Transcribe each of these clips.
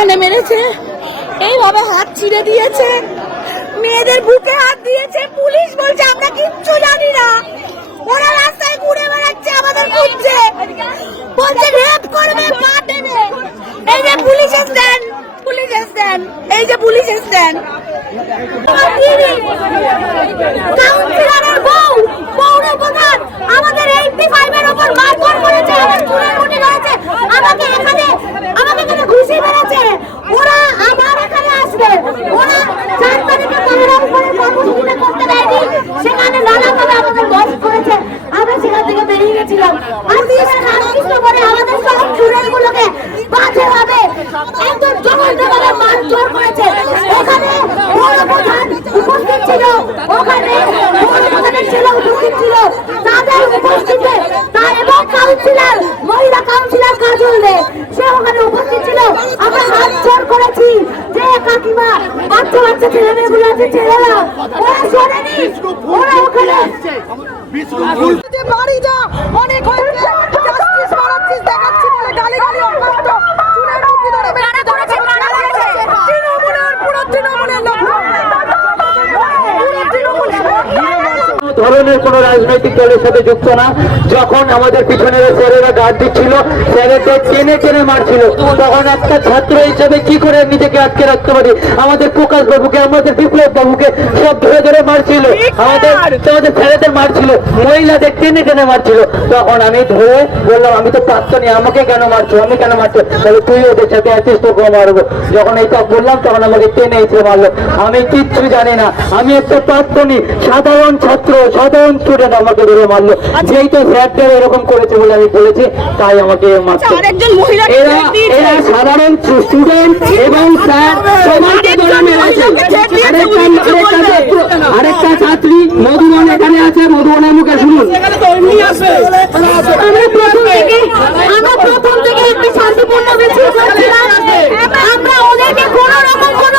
এখানে মেরেছে, এইভাবে হাত ছিঁড়ে দিয়েছে, মেয়েদের বুকে হাত দিয়েছে। পুলিশ বলছে আমরা কিচ্ছু জানি না, ওরা রাস্তায় ঘুরে বেড়াচ্ছে, আমাদের খুঁজছে, বলছে রেপ করবে, পা দেবে। এই যে পুলিশ স্ট্যান্ড, পুলিশ স্ট্যান্ড, এই যে পুলিশ স্ট্যান্ড। কাউন্সিলরের বউ, পৌরপ্রধান আমাদের 85 এর উপর মারধর করেছে, আমার চুলের মুঠি ধরেছে, আমাকে এখানে ঘুষি মেরেছে। ওরা আবার এখানে আসবে, ওরা 4 তারিখে পাহাড়ের উপরে কর্মসূচিটা করতে দেয়নি, সেখানে নানাভাবে আমাদের বস করেছে, আমরা সেখান থেকে বেরিয়ে গেছিলাম। আর রামকৃষ্ণ বলে আমাদের সব চুড়েলগুলোকে বাজেভাবে একদম জঘন্যভাবে মারধর করেছে। ওখানে পৌরপ্রধান উপস্থিত ছিল, ওখানে পৌরপ্রধানের ছিল উপস্থিত ছিল, তাদের উপস্থিতে এবং কাউন্সিলর, মহিলা কাউন্সিলর কাজল দে, সে ওখানে উপস্থিত ছিল। আমরা হাত জোর করেছি যে কাকিমা বাচ্চা বাচ্চা ছেলে মেয়েগুলো আছে ছেড়ে দাও, ওরা শোনেনি, ওরা ওখানে মারি যা অনেক হয়েছে, জাস্টিস মারাচ্ছিস দেখাচ্ছি বলে গালি গালি অকান্ত চুলের মুঠি ধরে বেড়ে ধরেছে, তৃণমূলের পুরো তৃণমূলের লোক, ধরনের কোন রাজনৈতিক দলের সাথে যুক্ত না। যখন আমাদের পিছনের স্যারেরা গার্ড দিচ্ছিল, স্যারেদের টেনে টেনে মারছিল, তখন একটা ছাত্র হিসেবে কি করে নিজেকে আটকে রাখতে পারি? আমাদের প্রকাশ বাবুকে, আমাদের বিপ্লব বাবুকে সব ধরে ধরে মারছিল, আমাদের স্যারেদের মারছিল, মহিলাদের টেনে টেনে মারছিল। তখন আমি ধরে বললাম আমি তো প্রাক্তনী, আমাকে কেন মারছো, আমি কেন মারছো? তাহলে তুই ওদের সাথে আছিস, তোকে মারবো। যখন এইটা বললাম তখন আমাকে টেনে এসে মারলো। আমি কিচ্ছু জানি না, আমি একটা প্রাক্তনী সাধারণ ছাত্র, সাধারণ স্টুডেন্ট, আমাকে ধরে মারলো। যেই তো স্যারটা এরকম করেছে বলে আমি বলেছি, তাই আমাকে মারছে। এরা সাধারণ স্টুডেন্ট এবং স্যার সবাইকে ধরে মেরেছে। আরেকটা ছাত্রী মধুবন এখানে আছে, মধুবনের মুখে শুনুন। আমরা প্রথম থেকে একটি শান্তিপূর্ণ মিছিল করছিলাম, আমরা ওদেরকে কোন রকম কোন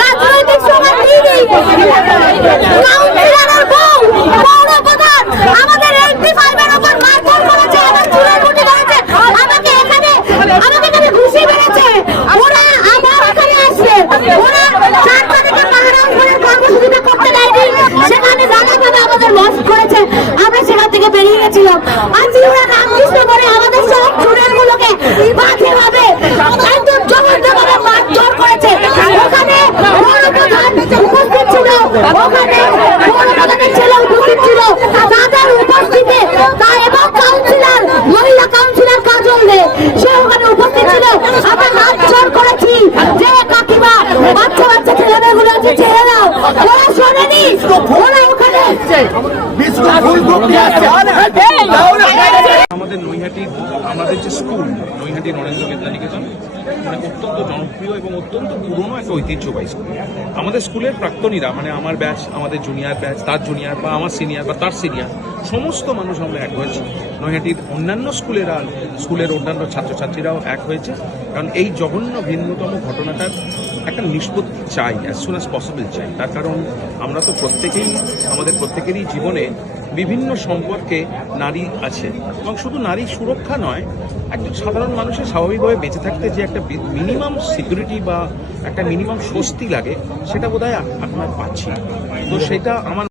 রাজনৈতিক সময় দিইনি। কাউন্সিলরের বউ, পৌরপ্রধান আমাদের 85 এর উপর মারধর করেছে, আমার চুলের মুঠি ধরেছে, আমাকে এখানে ঘুষি মেরেছে। ওরা আবার এখানে আসবে, ওরা 4 তারিখে পাহাড়ের উপরে কর্মসূচিটা করতে দেয়নি, সেখানে নানাভাবে আমাদের লস করেছে, আমরা সেখান থেকে বেরিয়ে গেছিলাম। আজ ওরা রামকৃষ্ণ বলে আমাদের সব চুড়েলগুলোকে বাজেভাবে একদম জঘন্যভাবে মারধর করেছে। ওখানে পৌরপ্রধান উপস্থিত ছিল, ওখানে পৌরপ্রধানের ছেলে উপস্থিত ছিল, তাদের উপস্থিতে এবং কাউন্সিলর, মহিলা কাউন্সিলর কাজল দে, সে ওখানে উপস্থিত ছিল। আমরা হাত জোর করেছি যে কাকিমা বাচ্চা বাচ্চা ছেলে মেয়েগুলো আছে ছেড়ে দাও, ওরা শোনেনি, ওরা ওখানে আমাদের নৈহাটি, আমাদের যে স্কুল নৈহাটি নরেন্দ্র বিদ্যানিকেতন, মানে অত্যন্ত জনপ্রিয় এবং অত্যন্ত পুরনো একটা ঐতিহ্যবাহী স্কুল। আমাদের স্কুলের প্রাক্তনীরা, মানে আমার ব্যাচ, আমাদের জুনিয়র ব্যাচ, তার জুনিয়র বা আমার সিনিয়র বা তার সিনিয়র, সমস্ত মানুষ আমরা এক হয়েছি। নৈহাটির অন্যান্য স্কুলের অন্যান্য ছাত্রছাত্রীরাও এক হয়েছে, কারণ এই জঘন্য ভিন্নতম ঘটনাটার একটা নিষ্পত্তি চাই, অ্যাজ সুন অ্যাজ পসিবল চাই। তার কারণ আমরা তো আমাদের প্রত্যেকেরই জীবনে বিভিন্ন সম্পর্কে নারী আছে, এবং শুধু নারী সুরক্ষা নয়, একজন সাধারণ মানুষের স্বাভাবিকভাবে বেঁচে থাকতে যে একটা মিনিমাম সিকিউরিটি বা একটা মিনিমাম স্বস্তি লাগে, সেটা বোধহয় আপনার পাচ্ছি। তো সেটা আমার